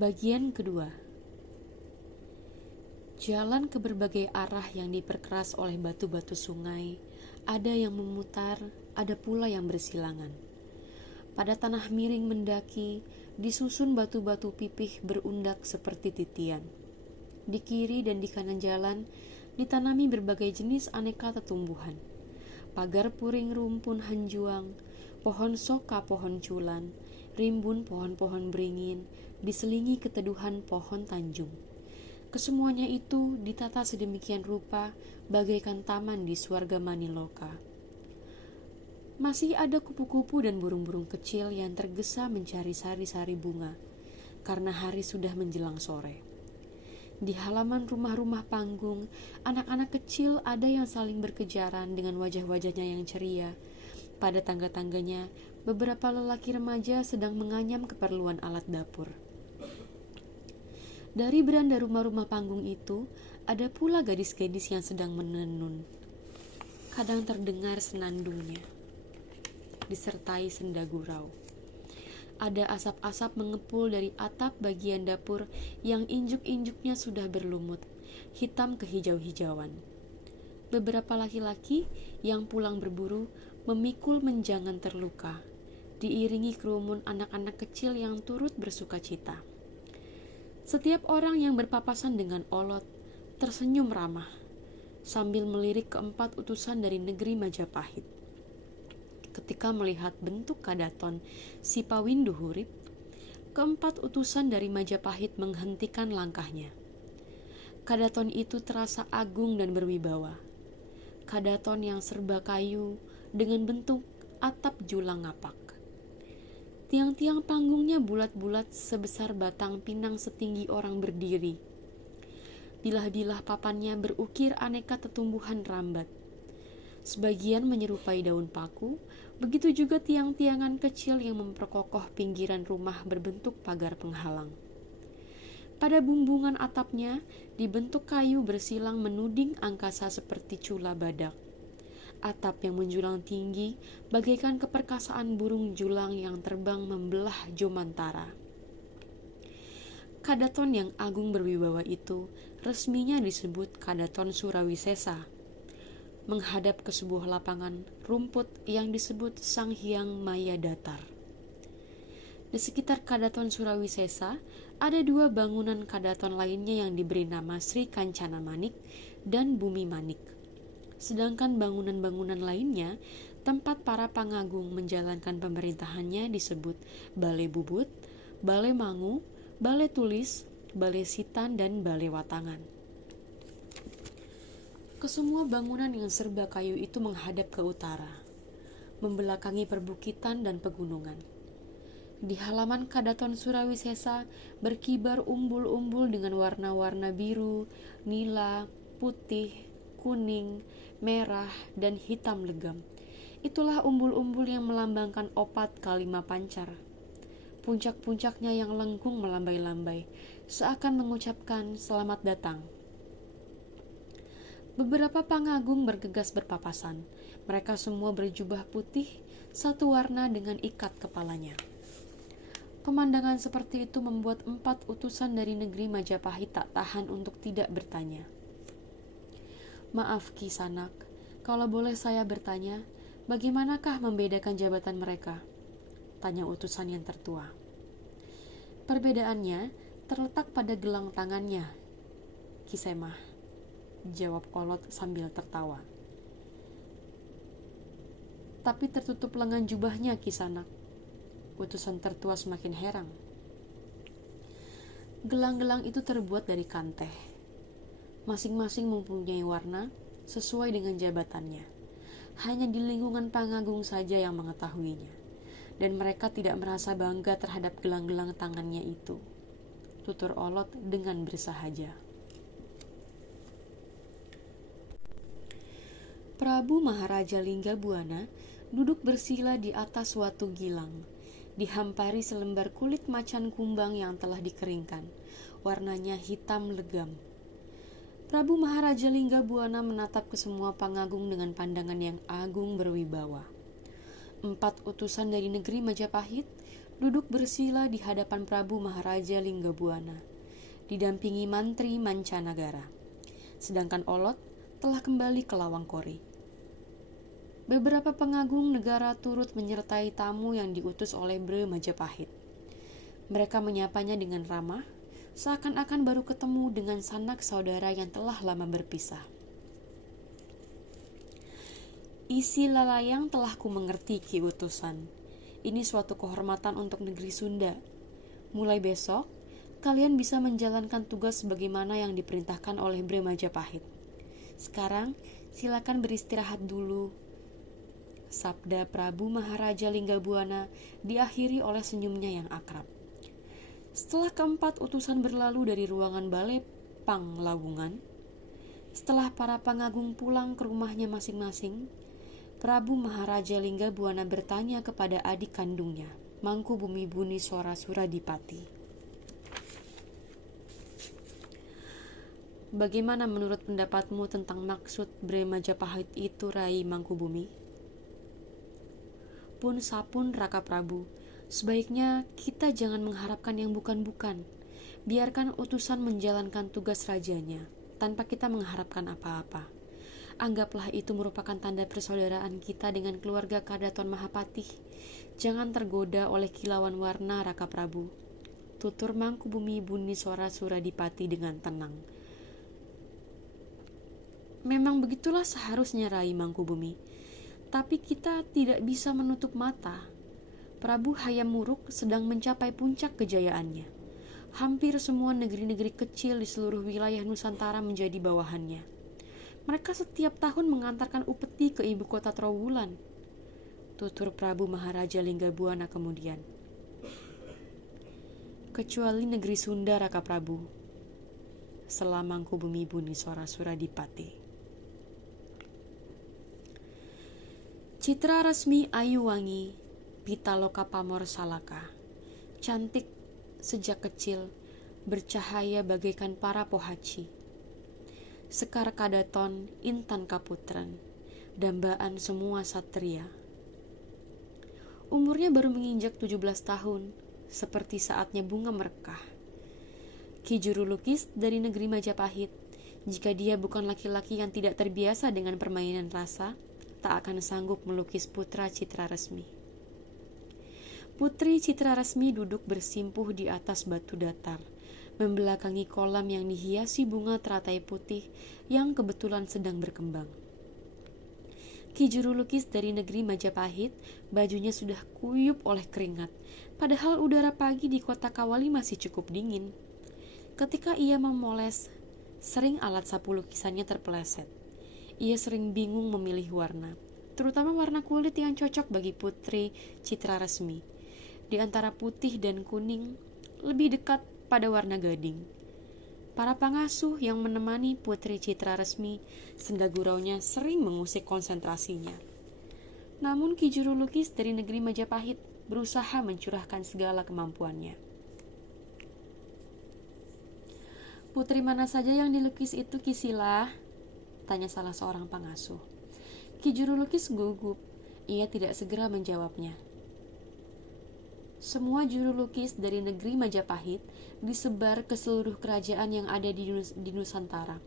Bagian kedua. Jalan ke berbagai arah yang diperkeras oleh batu-batu sungai, ada yang memutar, ada pula yang bersilangan. Pada tanah miring mendaki, disusun batu-batu pipih berundak seperti titian. Di kiri dan di kanan jalan, ditanami berbagai jenis aneka tetumbuhan. Pagar puring rumpun hanjuang, pohon soka pohon culan, rimbun pohon-pohon beringin, diselingi keteduhan pohon tanjung. Kesemuanya itu ditata sedemikian rupa bagaikan taman di Swarga Maniloka. Masih ada kupu-kupu dan burung-burung kecil yang tergesa mencari sari-sari bunga, karena hari sudah menjelang sore. Di halaman rumah-rumah panggung, anak-anak kecil ada yang saling berkejaran dengan wajah-wajahnya yang ceria. Pada tangga-tangganya, beberapa lelaki remaja sedang menganyam keperluan alat dapur. Dari beranda rumah-rumah panggung itu, ada pula gadis-gadis yang sedang menenun. Kadang terdengar senandungnya, disertai senda gurau. Ada asap-asap mengepul dari atap bagian dapur yang injuk-injuknya sudah berlumut, hitam kehijau-hijauan. Beberapa laki-laki yang pulang berburu memikul menjangan terluka, diiringi kerumun anak-anak kecil yang turut bersuka cita. Setiap orang yang berpapasan dengan Olot tersenyum ramah, sambil melirik keempat utusan dari negeri Majapahit. Ketika melihat bentuk kadaton si Pawindu Hurip, keempat utusan dari Majapahit menghentikan langkahnya. Kadaton itu terasa agung dan berwibawa. Kadaton yang serba kayu dengan bentuk atap julang ngapak. Tiang-tiang panggungnya bulat-bulat sebesar batang pinang setinggi orang berdiri. Bilah-bilah papannya berukir aneka tetumbuhan rambat. Sebagian menyerupai daun paku, begitu juga tiang-tiangan kecil yang memperkokoh pinggiran rumah berbentuk pagar penghalang. Pada bumbungan atapnya, dibentuk kayu bersilang menuding angkasa seperti cula badak. Atap yang menjulang tinggi bagaikan keperkasaan burung julang yang terbang membelah Jomantara. Kadaton yang agung berwibawa itu resminya disebut Kadaton Surawisesa, menghadap ke sebuah lapangan rumput yang disebut Sang Hyang Maya Datar. Di sekitar Kadaton Surawisesa ada dua bangunan kadaton lainnya yang diberi nama Sri Kancana Manik dan Bumi Manik. Sedangkan bangunan-bangunan lainnya, tempat para pangagung menjalankan pemerintahannya disebut Balai Bubut, Balai Mangu, Balai Tulis, Balai Sitan, dan Balai Watangan. Kesemua bangunan yang serba kayu itu menghadap ke utara, membelakangi perbukitan dan pegunungan. Di halaman Kadaton Surawisesa berkibar umbul-umbul dengan warna-warna biru, nila, putih, kuning, merah, dan hitam legam. Itulah umbul-umbul yang melambangkan opat kalima pancar. Puncak-puncaknya yang lengkung melambai-lambai, seakan mengucapkan selamat datang. Beberapa pangagung bergegas berpapasan. Mereka semua berjubah putih, satu warna dengan ikat kepalanya. Pemandangan seperti itu membuat empat utusan dari negeri Majapahit tak tahan untuk tidak bertanya. Maaf Kisanak, kalau boleh saya bertanya, bagaimanakah membedakan jabatan mereka? Tanya utusan yang tertua. Perbedaannya terletak pada gelang tangannya, Kisemah, jawab Olot sambil tertawa. Tapi tertutup lengan jubahnya, Kisanak. Utusan tertua semakin heran. Gelang-gelang itu terbuat dari kanteh. Masing-masing mempunyai warna sesuai dengan jabatannya. Hanya di lingkungan pangagung saja yang mengetahuinya, dan mereka tidak merasa bangga terhadap gelang-gelang tangannya itu. Tutur Olot dengan bersahaja. Prabu Maharaja Linggabuana duduk bersila di atas suatu gilang, dihampari selembar kulit macan kumbang yang telah dikeringkan. Warnanya hitam legam. Prabu Maharaja Linggabuana menatap ke semua pangagung dengan pandangan yang agung berwibawa. 4 utusan dari negeri Majapahit duduk bersila di hadapan Prabu Maharaja Linggabuana, didampingi mantri mancanagara. Sedangkan Olot telah kembali ke Lawangkori. Beberapa pengagung negara turut menyertai tamu yang diutus oleh Bre Majapahit. Mereka menyapanya dengan ramah, seakan-akan baru ketemu dengan sanak saudara yang telah lama berpisah. Isi lalayang telah ku mengerti, Ki Utusan. Ini suatu kehormatan untuk negeri Sunda. Mulai besok, kalian bisa menjalankan tugas sebagaimana yang diperintahkan oleh Bre Majapahit. Sekarang, silakan beristirahat dulu. Sabda Prabu Maharaja Linggabuana diakhiri oleh senyumnya yang akrab. Setelah keempat utusan berlalu dari ruangan Balai Panglawungan, setelah para pengagung pulang ke rumahnya masing-masing, Prabu Maharaja Linggabuana bertanya kepada adik kandungnya, Mangkubumi Buniswara Suradipati. Bagaimana menurut pendapatmu tentang maksud Bre Majapahit itu, Rai Mangkubumi? Pun sapun Raka Prabu, sebaiknya kita jangan mengharapkan yang bukan-bukan. Biarkan utusan menjalankan tugas rajanya, tanpa kita mengharapkan apa-apa. Anggaplah itu merupakan tanda persaudaraan kita dengan keluarga Kadaton Mahapatih. Jangan tergoda oleh kilauan warna, Raka Prabu. Tutur Mangkubumi Buniswara Suradipati dengan tenang. Memang begitulah seharusnya, Rai Mangkubumi. Tapi kita tidak bisa menutup mata. Prabu Hayam Wuruk sedang mencapai puncak kejayaannya. Hampir semua negeri-negeri kecil di seluruh wilayah Nusantara menjadi bawahannya. Mereka setiap tahun mengantarkan upeti ke ibu kota Trowulan. Tutur Prabu Maharaja Linggabuana kemudian. Kecuali negeri Sunda, Raka Prabu. Sela Mangkubumi Buniswara Suradipati. Citra resmi Ayuwangi Pitaloka Pamor Salaka. Cantik sejak kecil, bercahaya bagaikan para pohaci. Sekar Kadaton Intan Kaputran, dambaan semua satria. Umurnya baru menginjak 17 tahun, seperti saatnya bunga merekah. Ki juru lukis dari negeri Majapahit, jika dia bukan laki-laki yang tidak terbiasa dengan permainan rasa, tak akan sanggup melukis putra Citra Resmi. Putri Citra Resmi duduk bersimpuh di atas batu datar, membelakangi kolam yang dihiasi bunga teratai putih yang kebetulan sedang berkembang. Ki juru lukis dari negeri Majapahit, bajunya sudah kuyup oleh keringat, padahal udara pagi di kota Kawali masih cukup dingin. Ketika ia memoles, sering alat sapu lukisannya terpeleset. Ia sering bingung memilih warna, terutama warna kulit yang cocok bagi putri Citra Resmi. Di antara putih dan kuning, lebih dekat pada warna gading. Para pengasuh yang menemani putri Citra Resmi, senda guraunya sering mengusik konsentrasinya. Namun Ki juru lukis dari negeri Majapahit berusaha mencurahkan segala kemampuannya. Putri mana saja yang dilukis itu, Ki Sila? Tanya salah seorang pengasuh. Ki juru lukis gugup. Ia tidak segera menjawabnya. Semua juru lukis dari negeri Majapahit disebar ke seluruh kerajaan yang ada di Nusantara.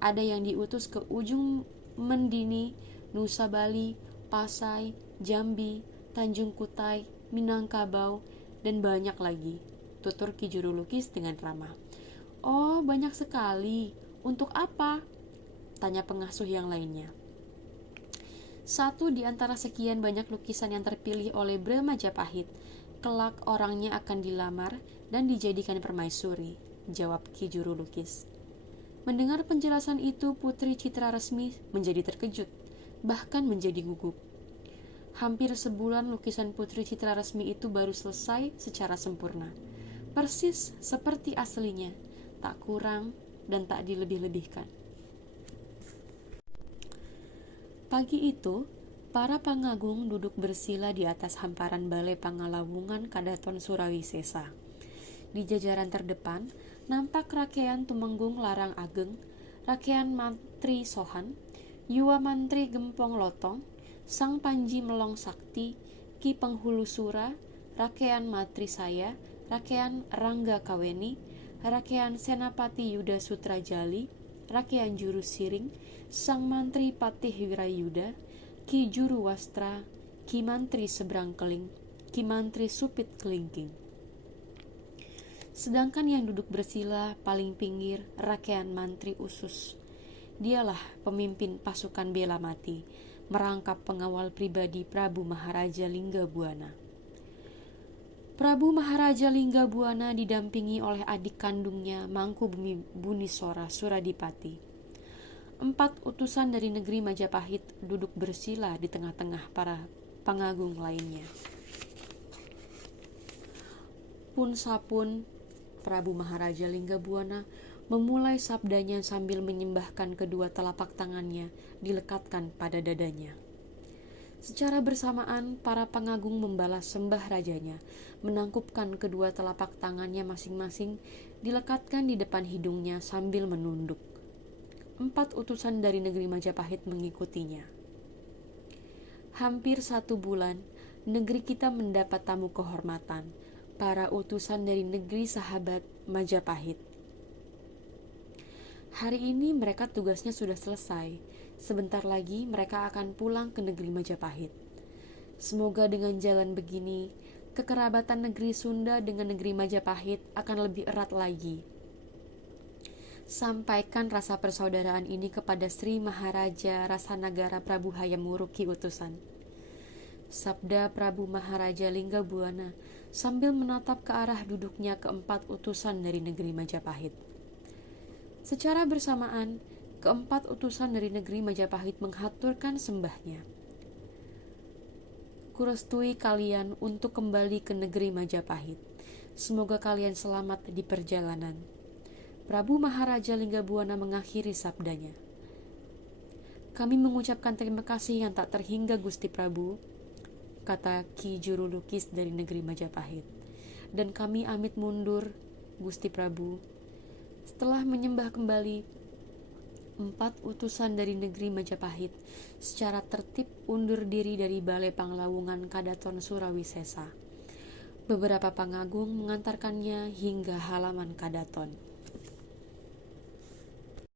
Ada yang diutus ke ujung Mendini, Nusa Bali, Pasai, Jambi, Tanjung Kutai, Minangkabau, dan banyak lagi. Tutur Ki juru lukis dengan ramah. Oh, banyak sekali. Untuk apa? Tanya pengasuh yang lainnya. Satu di antara sekian banyak lukisan yang terpilih oleh Bre Majapahit, kelak orangnya akan dilamar dan dijadikan permaisuri, jawab Ki juru lukis. Mendengar penjelasan itu, Putri Citra Resmi menjadi terkejut, bahkan menjadi gugup. Hampir sebulan lukisan Putri Citra Resmi itu baru selesai secara sempurna. Persis seperti aslinya, tak kurang dan tak dilebih-lebihkan. Pagi itu, para pangagung duduk bersila di atas hamparan Balai Pangalawungan Kadaton Surawisesa. Di jajaran terdepan, nampak Rakean Tumenggung Larang Ageng, Rakean Mantri Sohan, Yuwa Mantri Gempong Lotong, Sang Panji Melong Sakti, Ki Penghulu Sura, Rakean Matri saya, Rakean Rangga Kaweni, Rakean Senapati Yuda Sutrajali, Rakean Juru Siring, Sang Mantri Patih Wirayuda, Ki Juru Wastra, Ki Mantri Seberang Keling, Ki Mantri Supit Kelingking. Sedangkan yang duduk bersila paling pinggir Rakean Mantri Usus. Dialah pemimpin pasukan bela mati, merangkap pengawal pribadi Prabu Maharaja Linggabuana. Prabu Maharaja Linggabuana didampingi oleh adik kandungnya Mangku Bumi Bunisora Suradipati. 4 utusan dari negeri Majapahit duduk bersila di tengah-tengah para pengagung lainnya. Pun sapun Prabu Maharaja Linggabuana memulai sabdanya sambil menyembahkan kedua telapak tangannya dilekatkan pada dadanya. Secara bersamaan para pengagung membalas sembah rajanya, menangkupkan kedua telapak tangannya masing-masing dilekatkan di depan hidungnya sambil menunduk. 4 utusan dari negeri Majapahit mengikutinya. Hampir 1 bulan, negeri kita mendapat tamu kehormatan, para utusan dari negeri sahabat Majapahit. Hari ini mereka tugasnya sudah selesai. Sebentar lagi mereka akan pulang ke negeri Majapahit. Semoga dengan jalan begini, kekerabatan negeri Sunda dengan negeri Majapahit akan lebih erat lagi. Sampaikan rasa persaudaraan ini kepada Sri Maharaja Rasanagara Prabu Hayam Wuruki utusan. Sabda Prabu Maharaja Linggabuana sambil menatap ke arah duduknya keempat utusan dari negeri Majapahit. Secara bersamaan, keempat utusan dari negeri Majapahit menghaturkan sembahnya. Kurestui kalian untuk kembali ke negeri Majapahit. Semoga kalian selamat di perjalanan. Prabu Maharaja Linggabuana mengakhiri sabdanya. Kami mengucapkan terima kasih yang tak terhingga Gusti Prabu, kata Ki Juru Lukis dari negeri Majapahit. Dan kami amit mundur, Gusti Prabu. Setelah menyembah kembali, 4 utusan dari negeri Majapahit secara tertib undur diri dari Balai Panglawungan Kadaton Surawisesa. Beberapa pengagung mengantarkannya hingga halaman Kadaton.